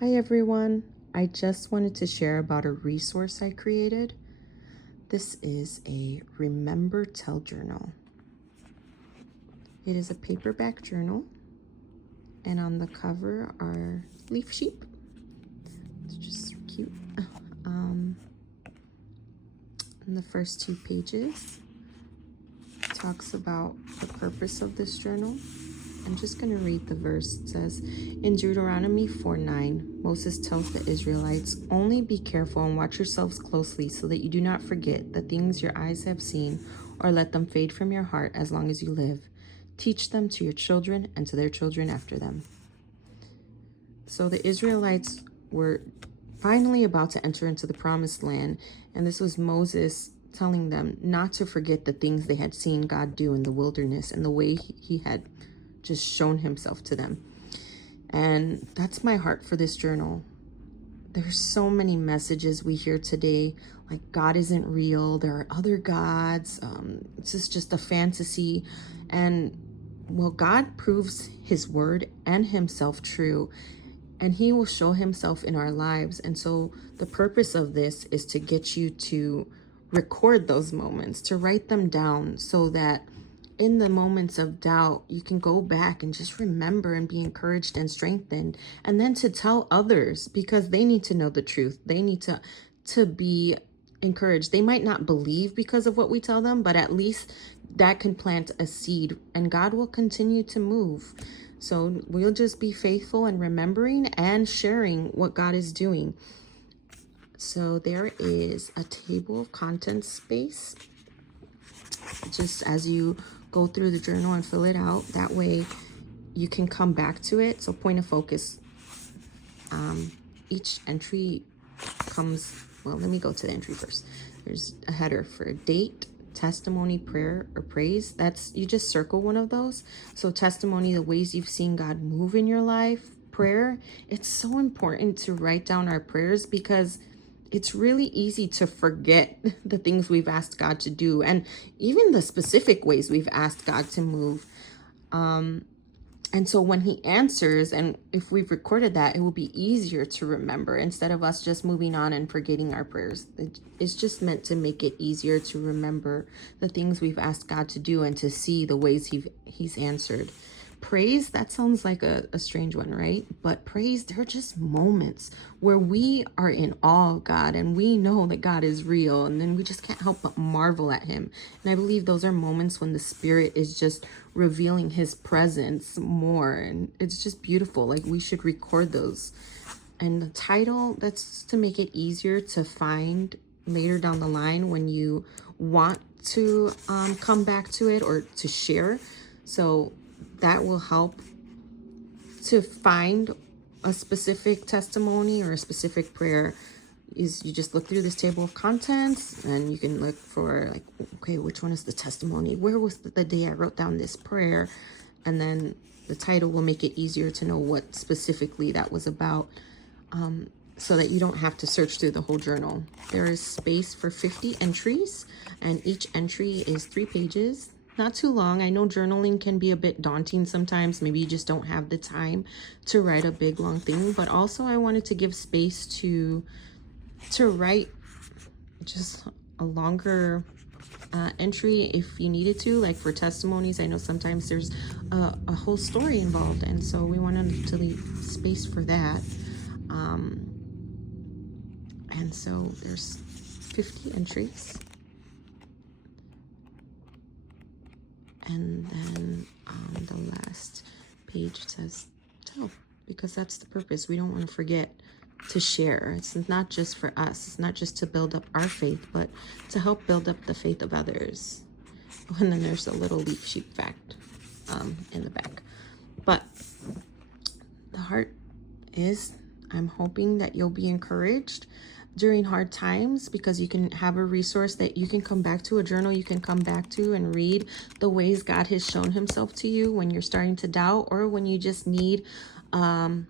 Hi everyone, I just wanted to share about a resource I created. This is a Remember Tell journal. It is a paperback journal, and on the cover are leaf sheep. It's just cute. In the first 2 pages, it talks about the purpose of this journal. I'm just going to read the verse. It says, in Deuteronomy 4:9, Moses tells the Israelites, only be careful and watch yourselves closely so that you do not forget the things your eyes have seen or let them fade from your heart as long as you live. Teach them to your children and to their children after them. So the Israelites were finally about to enter into the promised land, and this was Moses telling them not to forget the things they had seen God do in the wilderness and the way he had just shown himself to them. And that's my heart for this journal. There's so many messages we hear today, like God isn't real, there are other gods, this is just a fantasy. And well, God proves his word and himself true, and he will show himself in our lives. And so the purpose of this is to get you to record those moments, to write them down, so that in the moments of doubt, you can go back and just remember and be encouraged and strengthened, and then to tell others, because they need to know the truth. They need to be encouraged. They might not believe because of what we tell them, but at least that can plant a seed, and God will continue to move. So we'll just be faithful and remembering and sharing what God is doing. So there is a table of contents space, just as you go through the journal and fill it out. That way you can come back to it. So point of focus. Each entry comes, well, let me go to the entry first. There's a header for date, testimony, prayer, or praise. That's, you just circle one of those. So testimony, the ways you've seen God move in your life. Prayer, it's so important to write down our prayers, because it's really easy to forget the things we've asked God to do, and even the specific ways we've asked God to move. And so when he answers, and if we've recorded that, it will be easier to remember instead of us just moving on and forgetting our prayers. It's just meant to make it easier to remember the things we've asked God to do and to see the ways he's answered. Praise, that sounds like a strange one, right? But praise, they're just moments where we are in awe of God and we know that God is real, and then we just can't help but marvel at him. And I believe those are moments when the Spirit is just revealing his presence more, and it's just beautiful. Like, we should record those. And the title, that's to make it easier to find later down the line when you want to come back to it or to share. So that will help to find a specific testimony or a specific prayer. Is you just look through this table of contents, and you can look for, like, okay, which one is the testimony? Where was the day I wrote down this prayer? And then the title will make it easier to know what specifically that was about, so that you don't have to search through the whole journal. There is space for 50 entries, and each entry is 3 pages. Not too long. I know journaling can be a bit daunting sometimes. Maybe you just don't have the time to write a big long thing, but also I wanted to give space to write just a longer entry if you needed to, like for testimonies. I know sometimes there's a whole story involved, and so we wanted to leave space for that. And so there's 50 entries. And then the last page says tell, because that's the purpose. We don't want to forget to share. It's not just for us. It's not just to build up our faith, but to help build up the faith of others. And then there's a little leaf sheep fact in the back. But the heart is, I'm hoping that you'll be encouraged during hard times, because you can have a resource that you can come back to, a journal you can come back to and read the ways God has shown himself to you when you're starting to doubt, or when you just need to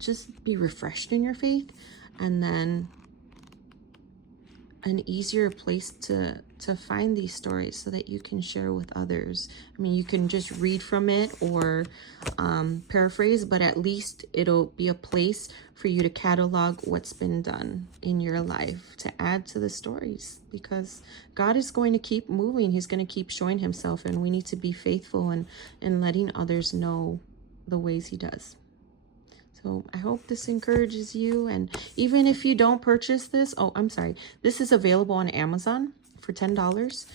just be refreshed in your faith. And then an easier place to to find these stories so that you can share with others. I mean, you can just read from it or paraphrase, but at least it'll be a place for you to catalog what's been done in your life to add to the stories, because God is going to keep moving. He's going to keep showing himself, and we need to be faithful and letting others know the ways he does. So I hope this encourages you. And even if you don't purchase this, oh, I'm sorry, this is available on Amazon for $10.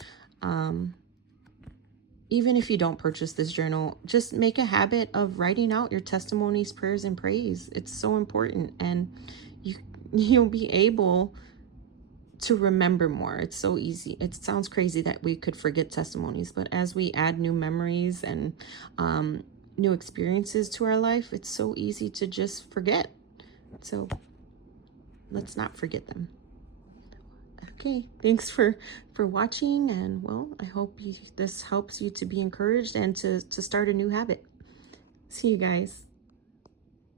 Even if you don't purchase this journal, just make a habit of writing out your testimonies, prayers, and praise. It's so important, and you'll be able to remember more. It's so easy. It sounds crazy that we could forget testimonies, but as we add new memories and new experiences to our life, it's so easy to just forget. So let's not forget them. Okay, thanks for watching, and well, I hope this helps you to be encouraged and to start a new habit. See you guys.